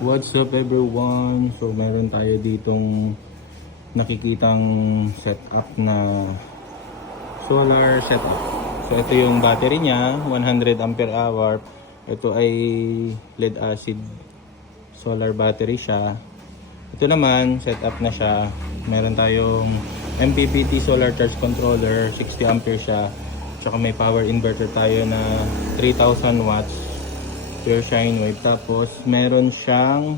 What's up everyone? So meron tayo ditong nakikitang setup na solar setup. So ito yung battery niya, 100 ampere hour. Ito ay lead acid solar battery siya. Ito naman setup na siya. Meron tayong MPPT solar charge controller, 60 ampere siya. Tsaka may power inverter tayo na 3000 watts. Pure shine wave. Tapos meron siyang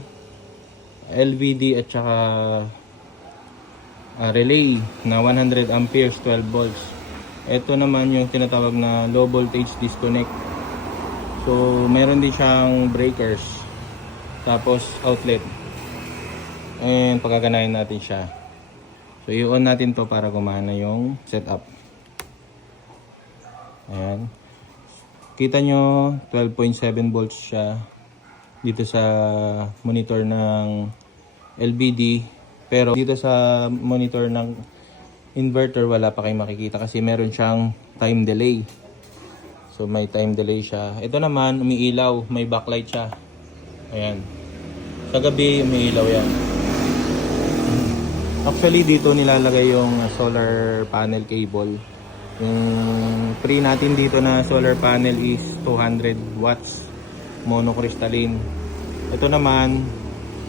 LVD at saka relay na 100 amperes 12 volts. Ito naman yung tinatawag na low voltage disconnect. So meron din siyang breakers. Tapos outlet. And pagaganahin natin siya. So i-on natin to para gumana yung setup. Ayan. Kita nyo 12.7 volts siya dito sa monitor ng LVD, pero dito sa monitor ng inverter wala pa kayong makikita kasi meron siyang time delay. So may time delay siya. Ito naman umiilaw, may backlight siya. Ayan. Sa gabi umiilaw yan. Actually dito nilalagay yung solar panel cable. Yung free natin dito na solar panel is 200 watts monocrystalline. Ito naman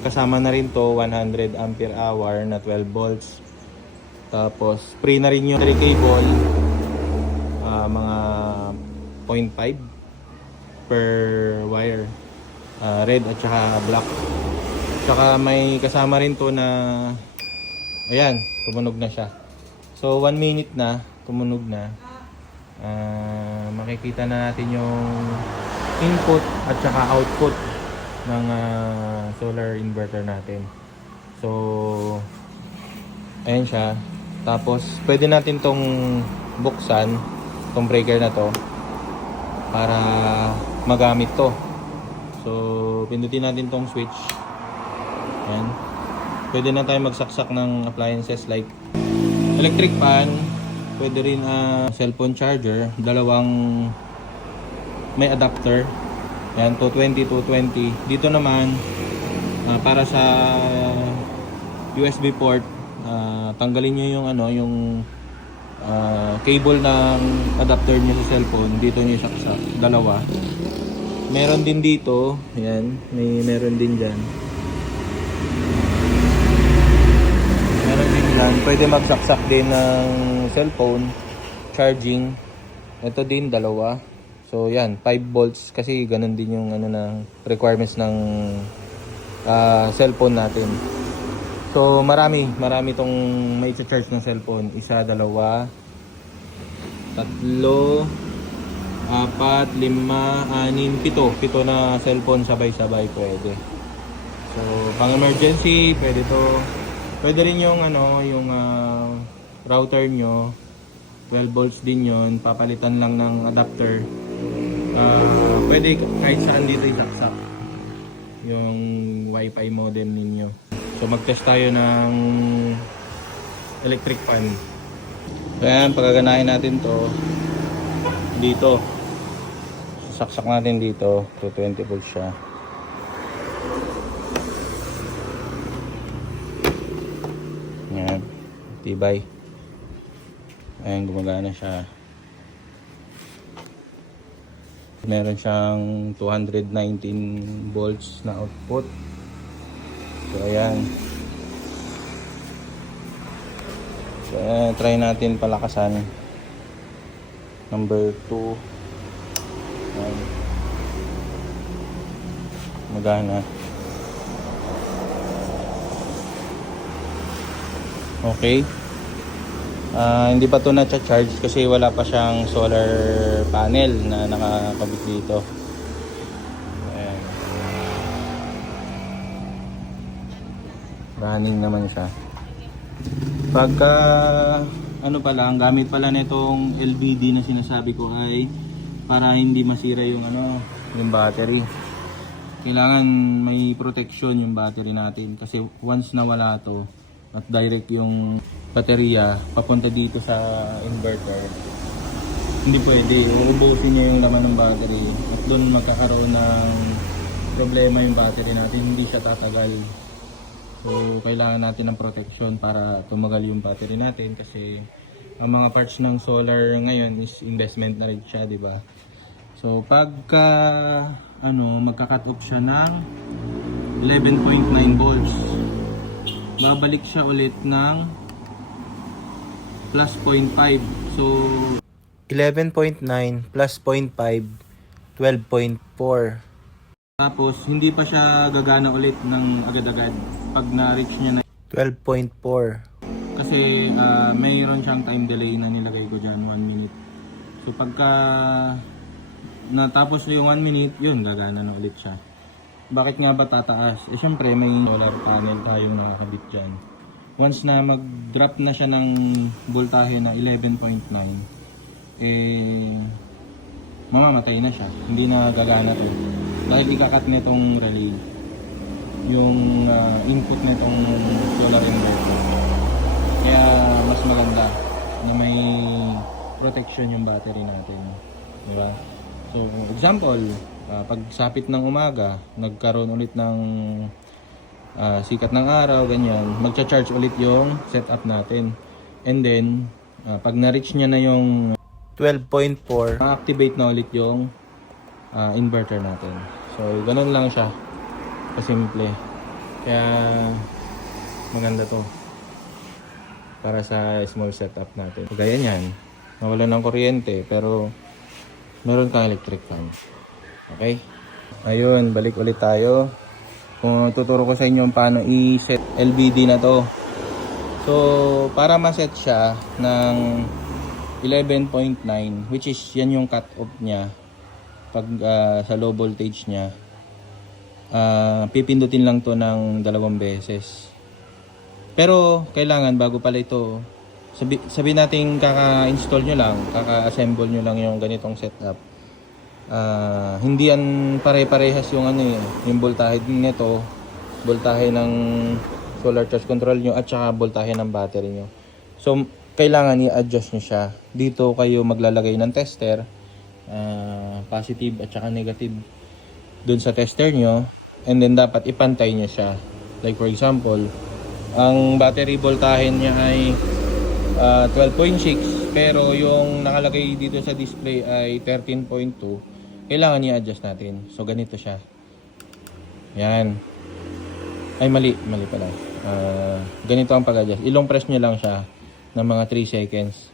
kasama na rin to 100 ampere hour na 12 volts. Tapos free na rin yung cable, mga 0.5 per wire, red at saka black. Tsaka may kasama rin to na ayan, tumunog na siya. So 1 minute na tumunog na. Makikita na natin yung input at saka output ng solar inverter natin. So ayan siya. Tapos pwede natin tong buksan, tong breaker na to para magamit to. So pindutin natin tong switch. Ayan. Pwede na tayo magsaksak ng appliances like electric fan. Pwede rin cellphone charger, dalawang may adapter. Yan, 220, 220. Dito naman para sa USB port, tanggalin niyo yung yung cable ng adapter niyo sa cellphone. Dito niyo saksak, dalawa. Meron din dito, yan, meron din diyan. Pwede magsaksak din ng cellphone charging. Ito din dalawa. So yan, 5 volts kasi ganun din yung na requirements ng cellphone natin. So marami tong may charge ng cellphone. Isa, dalawa, tatlo, apat, lima, anim, pito na cellphone sabay-sabay pwede. So pang emergency pwede to. Pwede rin yung yung router nyo, 12 volts din yon, papalitan lang ng adapter. Pwede kahit saan dito isaksak yung wifi modem ninyo. So mag-test tayo ng electric fan. So ayan, pagaganahin natin to dito. Saksak natin dito, 220 volts siya. Yan, tibay. Ayan, gumagana siya. Meron siyang 219 volts na output. So ayan. So ayan, try natin palakasan. Number 2. Ayan. Magana. Okay. Hindi pa ito na-charge kasi wala pa siyang solar panel na nakakabit dito. Ayan. Running naman siya. Pagka ang gamit pala nitong LVD na sinasabi ko ay para hindi masira yung yung battery. Kailangan may protection yung battery natin kasi once na wala to at direct yung baterya papunta dito sa inverter, hindi pwede, uubusin niya yung laman ng battery at doon magkakaroon ng problema yung battery natin, hindi siya tatagal. So kailangan natin ng protection para tumagal yung battery natin, kasi ang mga parts ng solar ngayon is investment na rin siya, di ba? So pagka magka-cut off siya ng 11.9 volts, babalik siya ulit ng plus 0.5. So 11.9 plus 0.5, 12.4. Tapos hindi pa siya gagana ulit ng agad-agad pag na-reach niya na 12.4. Kasi mayroon siyang time delay na nilagay ko dyan, 1 minute. So pagka natapos yung 1 minute, yun, gagana na ulit siya. Bakit nga ba tataas? Eh syempre may solar panel tayong nakakabit dyan. Once na mag-drop na siya ng voltahe na 11.9, mamamatay na siya. Hindi na gagana to. Dahil ikakat nitong relay yung input nitong solar inverter. Kaya mas maganda na may protection yung battery natin, di ba? So example, pag sapit ng umaga, nagkaroon ulit ng sikat ng araw, ganyan, magcha-charge ulit yung setup natin. And then pag na-reach niya na yung 12.4, ma-activate na ulit yung inverter natin. So ganun lang siya kasimple. Kaya maganda to para sa small setup natin. Gaya niyan, nawala ng kuryente pero meron kang electric fan. Okay? Ayun, balik ulit tayo. Kung tuturo ko sa inyo paano i-set LVD na to. So para ma-set siya ng 11.9, which is yan yung cut off niya pag sa low voltage niya, pipindutin lang to ng 2 beses. Pero kailangan bago pala ito, sabi natin kaka-install nyo lang, kaka-assemble nyo lang yung ganitong setup. Hindi yan pare-parehas yung yung voltahe nito, voltahe ng solar charge control nyo at saka voltahe ng battery nyo. So kailangan i-adjust nyo siya. Dito kayo maglalagay ng tester, positive at saka negative dun sa tester nyo, and then dapat ipantay nyo siya. Like for example, ang battery voltahe niya ay 12.6, pero yung nakalagay dito sa display ay 13.2. Kailangan i-adjust natin. So ganito siya. Yan. Ay mali pala. Ganito ang pag-adjust. Ilong press nyo lang siya ng mga 3 seconds.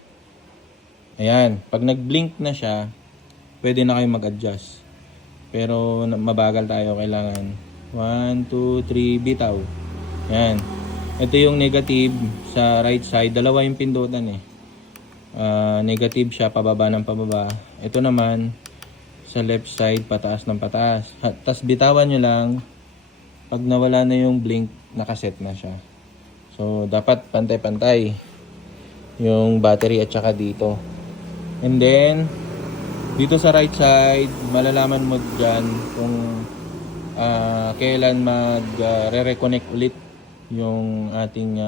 Ayan. Pag nag-blink na siya, pwede na kayo mag-adjust. Pero mabagal tayo. Kailangan 1, 2, 3, bitaw. Ayan. Ito yung negative sa right side. Dalawa yung pindutan negative siya, pababa ng pababa. Ito naman sa left side, pataas ng pataas. Tapos bitawan nyo lang. Pag nawala na yung blink, nakaset na siya. So dapat pantay-pantay yung battery at saka dito. And then dito sa right side, malalaman mo dyan kung kailan re-reconnect ulit yung ating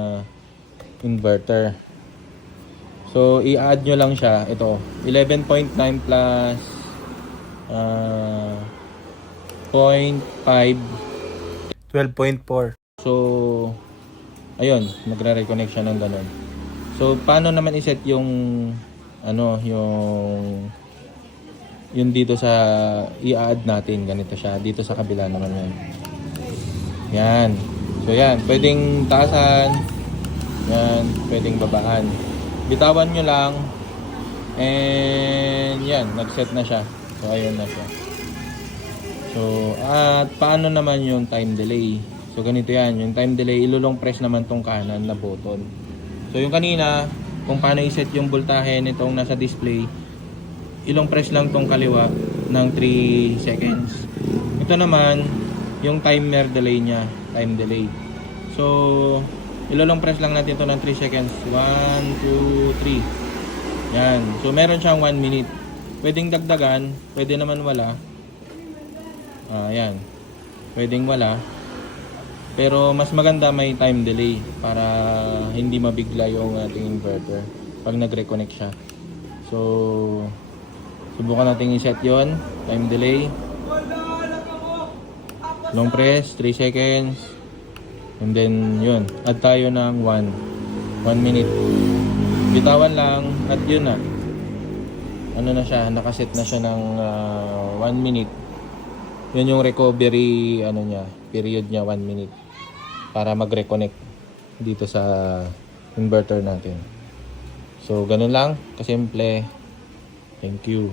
inverter. So i-add nyo lang siya. Ito 11.9 plus 0.5, 12.4. So ayun, magre-reconnect siya ng ganun. So paano naman i-set yung yung dito sa i-add natin? Ganito siya. Dito sa kabila naman yan. Yan. So yan, pwedeng taasan. Yan, pwedeng babaan. Bitawan nyo lang. And yan, nag-set na siya. So ayun na siya. So at paano naman yung time delay? So ganito yan, yung time delay, ilulong press naman tong kanan na button. So yung kanina, kung paano i-set yung voltahe nitong nasa display, ilong press lang tong kaliwa ng 3 seconds. Ito naman yung timer delay niya, time delay. So ilolong press lang natin ito ng 3 seconds. 1, 2, 3. Yan. So meron siyang 1 minute. Pwedeng dagdagan, pwede naman wala. Yan. Pwedeng wala. Pero mas maganda may time delay para hindi mabigla yung ating inverter pag nag-reconnect siya. So subukan natin i-set yon, time delay. Long press, 3 seconds. And then, yun. Add tayo ng 1 minute. Bitawan lang at yun na. Ano na siya, nakaset na siya ng 1 minute. Yun yung recovery, ano niya, period niya, 1 minute. Para mag-reconnect dito sa inverter natin. So, ganun lang. Kasimple. Thank you.